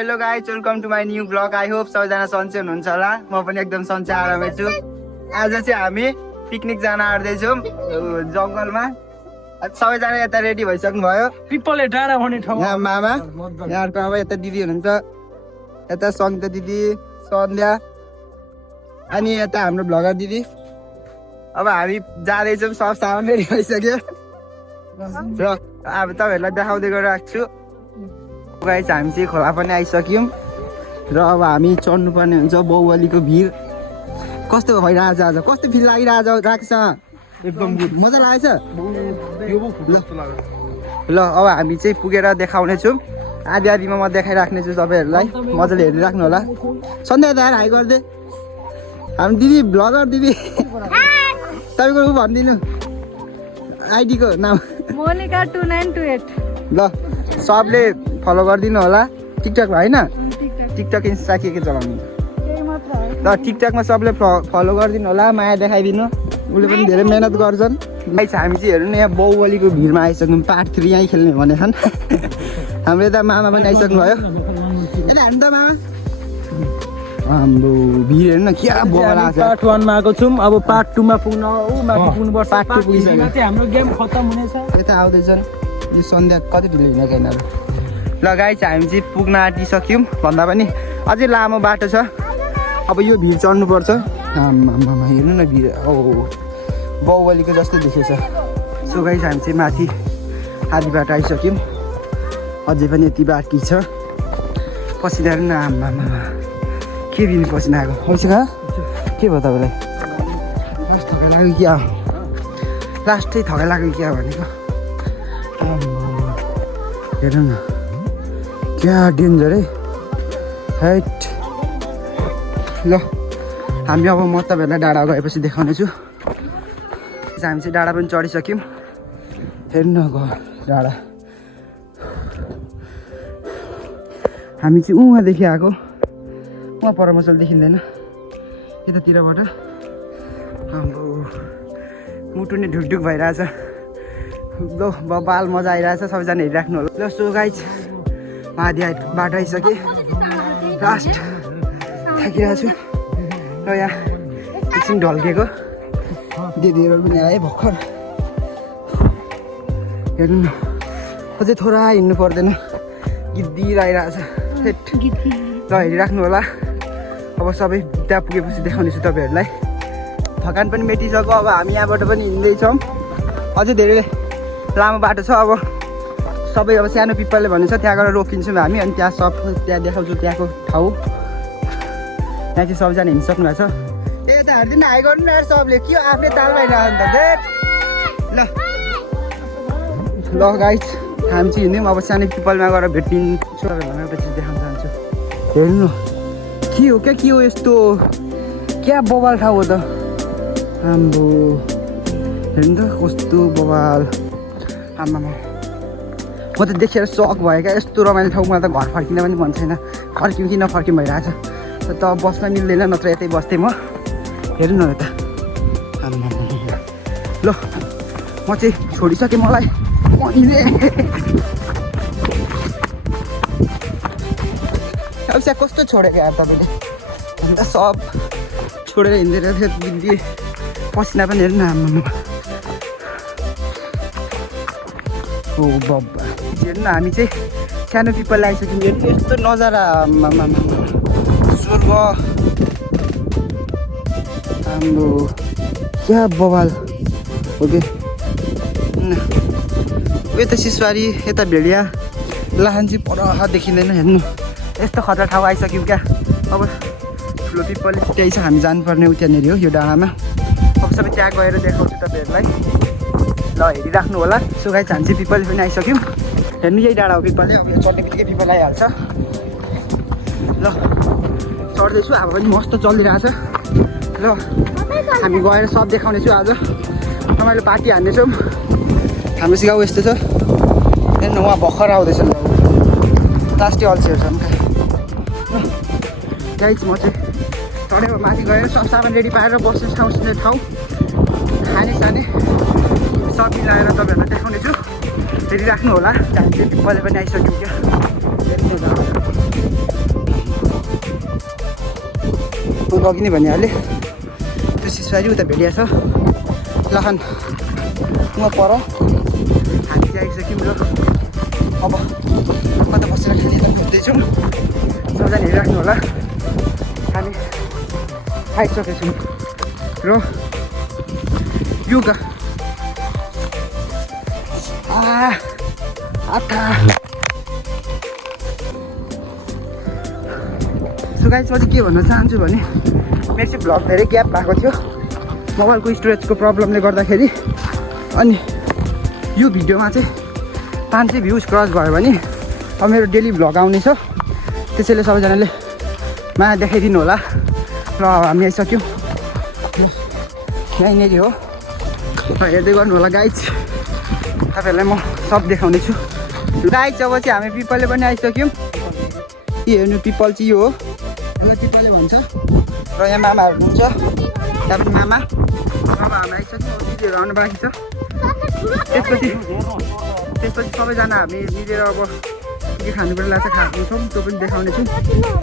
Hello guys, welcome to my new blog. I hope सबैजना सन्चै हुनुहुन्छ होला। म पनि एकदम सन्चै आरामै छु। आज चाहिँ हामी पिकनिक जान आँट्दैछौँ जङ्गलमा। सबैजना यता रेडी भइसक्नु भयो। पिपले डाँडा भन्ने ठाउँ। यहाँ मामा, यहाँको अब यता दिदी हुनुहुन्छ, यता सङ्गीता दिदी, सन्ध्या, अनि यता हाम्रो भ्लगर दिदी। अब हामी जाँदैछौँ, सब सामान रेडी भइसक्यो र अब तपाईँहरूलाई देखाउँदै गरिरहेको छु। गाइस हामी चाहिँ खोला पनि आइसक्यौँ र अब हामी चढ्नु पर्ने हुन्छ। बाहुबलीको भिड कस्तो भइरहेछ आज, कस्तो फिल लागिरहेछ राख्छ? एकदम मजा लागेछ ल। अब हामी चाहिँ पुगेर देखाउने छौँ। आधी आधीमा म देखाइराख्ने छु सबैहरूलाई, मजाले हेरिराख्नु होला। सन्ध्या दाएर हाई गरिदे हाम्रो दिदी, भ्लगर दिदी। तपाईँको ऊ भनिदिनु आइडीको नाम। मोनिका 2928। ल सबले फलो गरिदिनु होला। टिकटकमा होइन, टिकटक इन्स्टा के चलाउनु ल। टिकटकमा सबले फलो गरिदिनु होला, माया देखाइदिनु। उसले पनि धेरै मेहनत गर्छन्। गाइस हामी चाहिँ हेर्नु न, यहाँ बाहुबलीको भिडमा आइसक्यौँ। पार्ट 3 यहीँ खेल्ने भनेछन्। हाम्रो यता मामा पनि आइसक्नु भयो। यता हाल्नु त मामा। हाम्रो भिड हेर्नु न, क्या बोला छ। पार्ट 1 मा आएको छौँ, अब पार्ट 2 मा पुग्न माथि पुग्नुपर्छ। पार्ट 2 पुगिसक्यो। हाम्रो गेम खत्तम हुनेछ। यता आउँदैछन् यो सन्ध्या, कति ढिलो हिँडेको यिनीहरू। ल गाइस हामी चाहिँ पुग्न आँटिसक्यौँ भन्दा पनि अझै लामो बाटो छ। अब यो भिड चढ्नुपर्छ। आम्मामा हेर्नु न भिड, ओ बाहुबलीको जस्तो देखेछ। सो गाइस हामी चाहिँ माथि आधी बाटो आइसक्यौँ, अझै पनि यति बाँकी छ। पसिना हेर्नु न, आम्मामा के बिन पसिना आएको। पैसा के भयो तपाईँलाई? लास्ट थकाइ लाग्यो क्या, लास्टै थकाइ लाग्यो क्या भनेको। हेर्नु न क्या डेन्जर है। हैट ल हामी अब म तपाईँहरूलाई डाँडा गएपछि देखाउने छु। हामी चाहिँ डाँडा पनि चढिसक्यौँ। हेर्नु न डाँडा। हामी चाहिँ उहाँदेखि आएको, उहाँ परमसल देखिँदैन यतातिरबाट। हाम्रो मुटु नै ढुकढुक भइरहेछ। ल बाल मजा आइरहेछ, सबैजना हेरिराख्नु होला। ल सो गाइज आधी बाटो आइसकेँ, लास्ट थाकिरहेको छु र यहाँ एकछिन ढल्केको दिदीहरू पनि आए भर्खर। हेर्नु न अझै थोरै हिँड्नु पर्दैन, गिद्दी आइरहेछ। ल हेरिराख्नु होला। अब सबै त्यहाँ पुगेपछि देखाउने छु तपाईँहरूलाई। थकान पनि मेटिसक्यो। अब हामी यहाँबाट पनि हिँड्दैछौँ, अझै धेरै लामो बाटो छ। अब सबै अब सानो पिपलले भनेको छ त्यहाँ गएर रोकिन्छौँ हामी, अनि त्यहाँ सब त्यहाँ देखाउँछु त्यहाँको ठाउँ। यहाँ चाहिँ सबैजना हिँडिसक्नु भएको छ। ए यता हेरिदिनु, हाई गर्नु न यार सबले, के आफूले ताल भइरहेको नि त देख। ल गाइस हामी चाहिँ हिँड्यौँ। अब सानो पिपलमा गएर भेटिन्छौँ। एउटा चिज देखाउन चाहन्छु। हेर्नु के हो क्या, के हो यस्तो, क्या बवाल ठाउँ हो त हाम्रो। हेर्नु त कस्तो बवाल। आम्मामा म त देखेर सक भयो क्या। यस्तो रमाइलो ठाउँमा त घर फर्किन पनि मन छैन। फर्क्यौँ कि नफर्क्यौँ भइरहेछ। त बस्न मिल्दैन, नत्र यतै बस्थेँ म। हेर्नु न यता। आम्मामा ल म चाहिँ छोडिसकेँ, मलाई अब चाहिँ कस्तो छोडेको यार तपाईँले। अन्त सब छोडेर हिँडेर थियो दिदी, पसिना पनि हेर्नु न। आम्मामा ओ बाबा हेर्नु न, हामी चाहिँ सानो पिपल आइसक्यौँ। हेर्नु यस्तो नजारा, स्वर्ग हाम्रो, क्या बवाल हो कि। यता सिसवारी, यता भेडिया, लाहान चाहिँ पर देखिँदैन। हेर्नु यस्तो खतरा ठाउँ आइसक्यौँ क्या। अब ठुलो पिपल त्यही छ, हामी जानुपर्ने उ त्यहाँनिर हो, यो डाँडामा। अब सबै त्यहाँ गएर देखाउँछु तपाईँहरूलाई। ल हेरिराख्नु होला। सो गाइस हामी चाहिँ पिपल पनि आइसक्यौँ। हेर्नु यही डाँडा हो पिपल। अब यो चढ्ने बित्तिकै पिपल आइहाल्छ। ल चढ्दैछु, अब पनि मस्त चलिरहेछ। ल हामी गएर सब देखाउने छु आज। रमाइलो पार्टी हान्नेछौँ। हाम्रो सिकाउ यस्तो छ। हेर्नु उहाँ भर्खर आउँदैछ। ल लास्टै अल्छीहरू छन् क्या। गाइस म चाहिँ चढेर माथि गएर सब सामान रेडी पारेर बस्ने ठाउँ खाने साने सब मिलाएर तपाईँहरूलाई देखाउने छु। फेरि राख्नु होला। हामी चाहिँ पिपलले पनि आइसक्यौँ क्या। हेर्नु होला। अघि नै भनिहालेँ त्यो सिसबारी उता भेडिया छ लखन उहाँ पर हामी चाहिँ आइसक्यौँ र अब कता बसेर खाने त खोज्दैछौँ सबजना हेरिराख्नु होला हामी खाइसकेछौँ र योगा सो गाइस म चाहिँ के भन्न चाहन्छु भने मेरो चाहिँ भ्लग धेरै ग्याप भएको थियो मोबाइलको स्टोरेजको प्रब्लमले गर्दाखेरि अनि यो भिडियोमा चाहिँ 500 भ्युज क्रस भयो भने अब मेरो डेली भ्लग आउने छ त्यसैले सबैजनाले माया देखाइदिनु होला र हामी आइसक्यौँ यहीँनिर हो र हेर्दै गर्नु होला गाइज तपाईँहरूलाई म सब देखाउनेछु गाइज अब चाहिँ हामी पिपलले पनि आइसक्यौँ के हेर्नु पिपल चाहिँ यो हो यसलाई पिपलले भन्छ र यहाँ मामाहरू हुन्छ त्यहाँ पनि मामा अब हामी आइसक्यौँ दिदीहरू आउनु बाँकी छ त्यसपछि सबैजना हामी मिलेर अब के खानुपर्ने लाग्छ खान्छौँ त्यो पनि देखाउने छु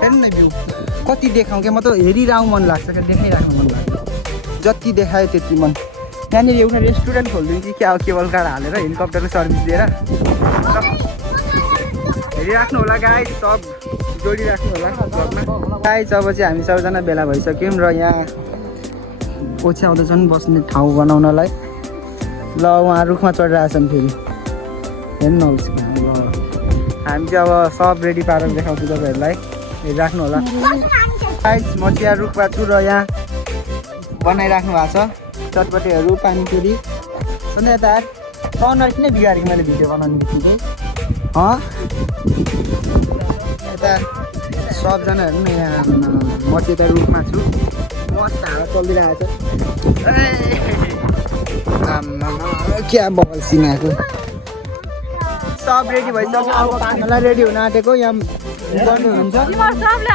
हेर्नु न भ्यू कति देखाउँ क्या म त हेरिरहनु मन लाग्छ क्या देखाइराख्नु मन लाग्छ जति देखायो त्यति मन यहाँनिर एउटा रेस्टुरेन्ट खोलिदिन्छ कि क्या हो केबल कार हालेर हेलिकप्टरको सर्भिस दिएर हेरिराख्नु होला गाइस सब जोडिराख्नु होला भ्लगमा गाइस अब चाहिँ हामी सबैजना भेला भइसक्यौँ र यहाँ ओछ्याउँदैछन् बस्ने ठाउँ बनाउनलाई ल उहाँ रुखमा चढिरहेछन् फेरि हेर्नु न हामी चाहिँ अब सब रेडी पारेर देखाउँछु तपाईँहरूलाई हेरिराख्नु होला गाइस म चाहिँ यहाँ रुखमा छु र यहाँ बनाइराख्नु भएको छ चटपटेहरू पानीपुरी सधैँ यता पाउनर किन बिगारेको मैले भिडियो बनाउनु बित्तिकै यता सबजना हेर्नु न यहाँ म चाहिँ यता रुखमा छु मस्त हावा चलिरहेको छ क्या बल सिनाएको सब रेडी भइसक्यो अब खानालाई रेडी हुन आँटेको यहाँ गर्नुहुन्छ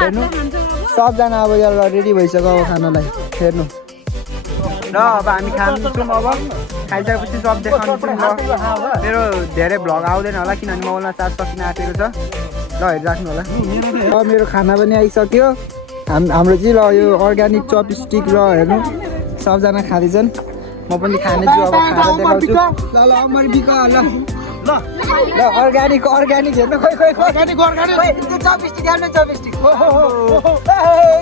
हेर्नु सबजना अब यहाँ रेडी भइसक्यो अब खानालाई हेर्नु र अब हामी खान्छौँ अब खाइसकेपछि सब देखाउनु मेरो धेरै भ्लग आउँदैन होला किनभने मोबाइलमा चार्ज सकिन आँटेको छ ल हेरिराख्नु होला अब मेरो खाना पनि आइसक्यो हाम्रो चाहिँ ल यो अर्ग्यानिक चपस्टिक र हेर्नु सबजना खाँदैछन् म पनि खानेछु अब खाएर देखाउँछु ल ल अमर बिका ल ल ल अर्ग्यानिक हेर्नु खोइ अर्ग्यानिक त्यो चपस्टिक हेर्नु चपस्टिक ल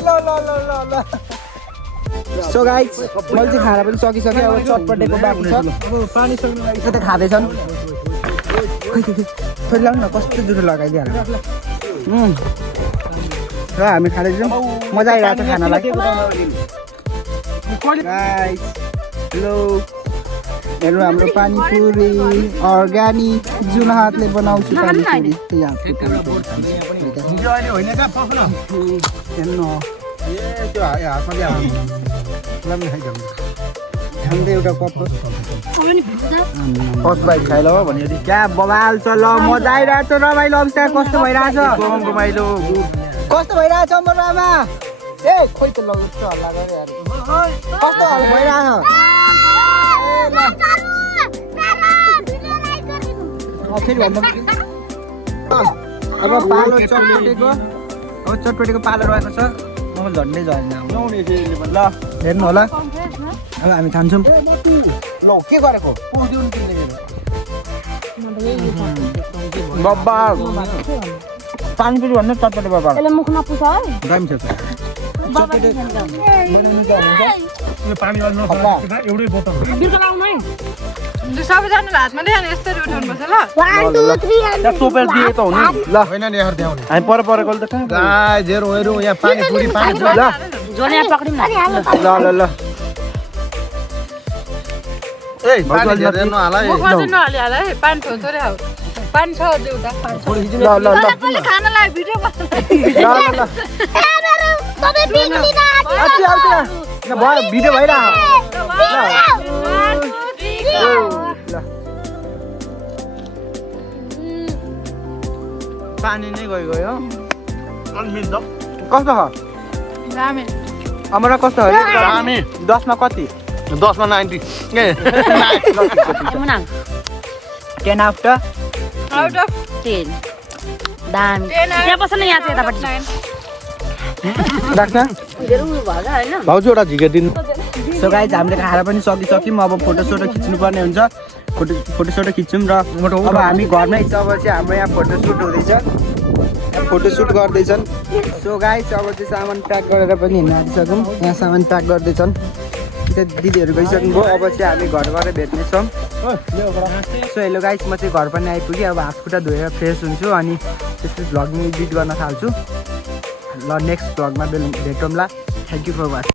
ल ल ल ल सो गाइज मैले चाहिँ खाना पनि सकिसकेँ अब चटपटेको बाँकी छ पानी सक्नु त खाँदैछन् थोरै लाग्नु न कस्तो जुठो लगाइदिइहाल्नु र हामी खाँदैछौँ मजा आइरहेको छ खानालाई गाइज हेलो हेर्नु हाम्रो पानीपुरी अर्ग्यानिक जुन हातले बनाउँछु पानीपुरी त्यही हेर्नु एउटा कप खाइल भन्यो क्या बबाल छ ल मजा आइरहेको छ रमाइलो अवस्था कस्तो भइरहेछ कस्तो भइरहेछ मरामा ए खोइ त लगाउँछ हल्ला गरे कस्तो हल्ला भइरहेछ फेरि भन्नु अब पालो चटपटेको पालो रहेको छ म झन्डै झर्ने ल हेर्नु होला अब हामी खान्छौँ ल के गरेको बाबा पानीपुरी भन्नु चटपटे बाबा मुखमा पुछ है दामी छ चटपटे एउटै बोतल सबैजनाले हातमा देखाउने यस्तरी उठाउनुपर्छ ल 1 2 3 टोपेर दिए त हुने ल होइन नि यार देऊ हामी परेको त कहाँ गाय जेरो हेरौ यहाँ पानीपुरी ल जोने पक्रिम न ल ए पानी हेर्नु होला है मुखमा चाहिँ नहाली हाल है पानी थियो थोरै हाउ पानी छ अझै उता ल पनि खानालाई भिडियो ल तपाईँ बिग्लिन आउँछ न भयो भिडियो भइरहेको पानी नै गयो कस्तो छ हाम्रो कस्तो हो 10 मा कति 10 मा 90 ए मुना 10 आउट आउट अफ 10 दामी यहाँ बस्न यहाँ चाहिँ यतापट्टि राख्न भाउजू एउटा झिकेर दिनु सो गाइज हामीले खाएर पनि सकिसक्यौँ अब फोटोसोटो खिच्नुपर्ने हुन्छ फोटोसोटो खिच्छौँ र अब हामी घरमै छ अब चाहिँ हाम्रो यहाँ फोटोसुट हुँदैछ फोटोसुट गर्दैछन् सो गाइज अब चाहिँ सामान प्याक गरेर पनि हिँड्न आँटिसक्यौँ यहाँ सामान प्याक गर्दैछन् त्यो दिदीहरू गइसक्नुभयो अब चाहिँ हामी घर गएर भेट्नेछौँ सो हेलो गाइज म चाहिँ घर पनि आइपुगेँ अब हात खुट्टा धोएर फ्रेस हुन्छु अनि त्यसपछि भ्लगिङ एडिट गर्न थाल्छु ल नेक्स्ट भ्लगमा भेटौँला थ्याङ्क यू फर वाचिङ